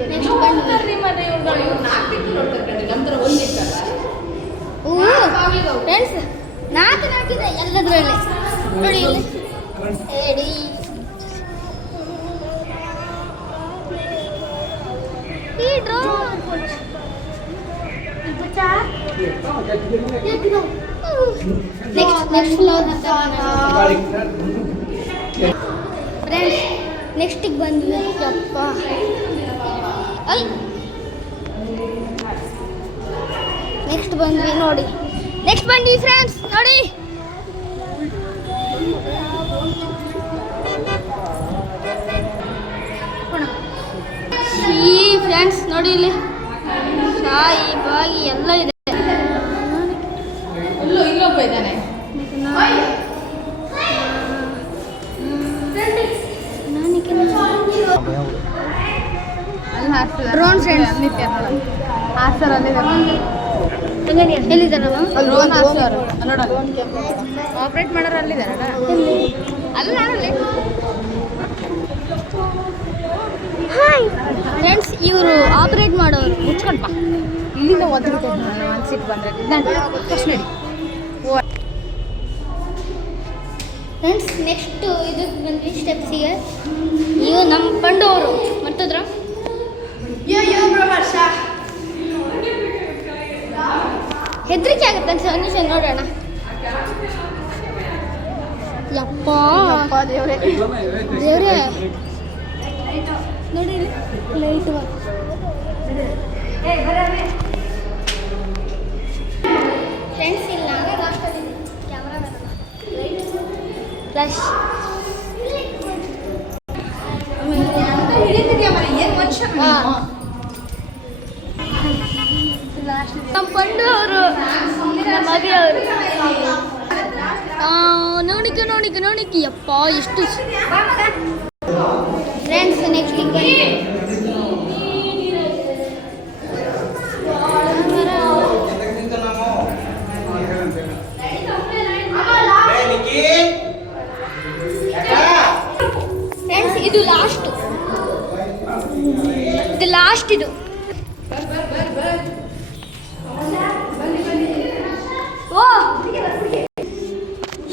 next friends 4 ಇದೆ ಎಲ್ಲದರಲ್ಲಿ ನೋಡಿ ಇಲ್ಲಿ ಎಡಿ ಈ ಡ್ರೋನ್ ನೆಕ್ಸ್ಟ್ ಫ್ರೆಂಡ್ಸ್ ನೆಕ್ಸ್ಟಿಗೆ ಬಂದ್ವಿ ಯಪ್ಪ ಐ ನೆಕ್ಸ್ಟ್ ಬಂದ್ವಿ ನೋಡಿ ನೆಕ್ಸ್ಟ್ ಬಂದ್ವಿ ಫ್ರೆಂಡ್ಸ್ ನೋಡಿ ಈ ಫ್ರೆಂಡ್ಸ್ ನೋಡಿ ಇಲ್ಲಿ ಶಾಯಿ ಬಾಗಿ ಎಲ್ಲ ಇದೆ ಇಲ್ಲೊಬ್ಬ ಇದ್ದಾನೆ ಡ್ರೋನ್ ಫ್ರೆಂಡ್ಸ್ ಎಲ್ಲಿದ್ದಾರಲ್ಲ ಆಪರೇಟ್ ಮಾಡೋರು ಅಲ್ಲಿದ್ದಾರಲ್ಲ ಅಲ್ಲ ಹಾಯ್ ಫ್ರೆಂಡ್ಸ್ ಇವರು ಆಪರೇಟ್ ಮಾಡೋರು ಮುಚ್ಕೊಂಡ್ಪ ಇಲ್ಲಿಂದ ಒದ್ದಿರುತ್ತೆ ಒಂದು ಸೀಟ್ ಬಂದರೆ ಫಸ್ಟ್ ನಡಿ ಫ್ರೆಂಡ್ಸ್ ನೆಕ್ಸ್ಟ್ ಇದಕ್ಕೆ ಬಂದ್ವಿ ಸ್ಟೆಪ್ಸಿಗೆ ಇವು ನಮ್ಮ ಪಂಡು ಅವರು ಮತ್ತದ್ರ ಹೆದರಿಕೆ ಆಗುತ್ತೆ ಅಂತ ಒಂದು ನಿಮಿಷ ನೋಡೋಣ ಯಪ್ಪ ದೇವ್ರೆ ನೋಡಿ ಲೈಟ್ ಫ್ರೆಂಡ್ಸ್ ಇಲ್ಲ ಕ್ಯಾಮ್ರಾ ಫ್ಲಾಶ್ ನಮ್ಮ ಪಂಡು ಅವರು ಮದುವೆ ಅವರು ನೋಡಿಕೆ ಯಪ್ಪ ಎಷ್ಟು ಫ್ರೆಂಡ್ಸ್ ನೆಕ್ಸ್ಟ್ ಫ್ರೆಂಡ್ಸ್ ಇದು ಲಾಸ್ಟ್ ಇದು ಓ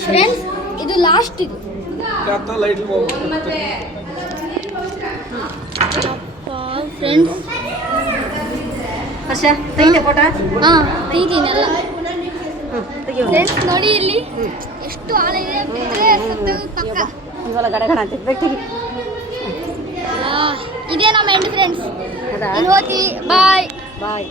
ಫ್ರೆಂಡ್ಸ್ ಇದು ಲಾಸ್ಟ್ ಇದು ಫ್ರೆಂಡ್ಸ್ ಹರ್ಷ ತೆಗಿತೆ ಫೋಟೋ ಹಾಂ ತೆಗಿತೀನಲ್ಲ ಫ್ರೆಂಡ್ಸ್ ನೋಡಿ ಇಲ್ಲಿ ಎಷ್ಟು ಆಳ ಇದೆ ಬಿಟ್ಟರೆ ಪಕ್ಕ ಒಂದ್ಸಲ ಗಡ ಗಣ ಅಂತ ತೆಗಿ ಇದೇ ನಮ್ಮ ಎಂಡ್ ಫ್ರೆಂಡ್ಸ್ ಇನ್ನು ಹೋಗ್ತೀವಿ ಬಾಯ್ ಬಾಯ್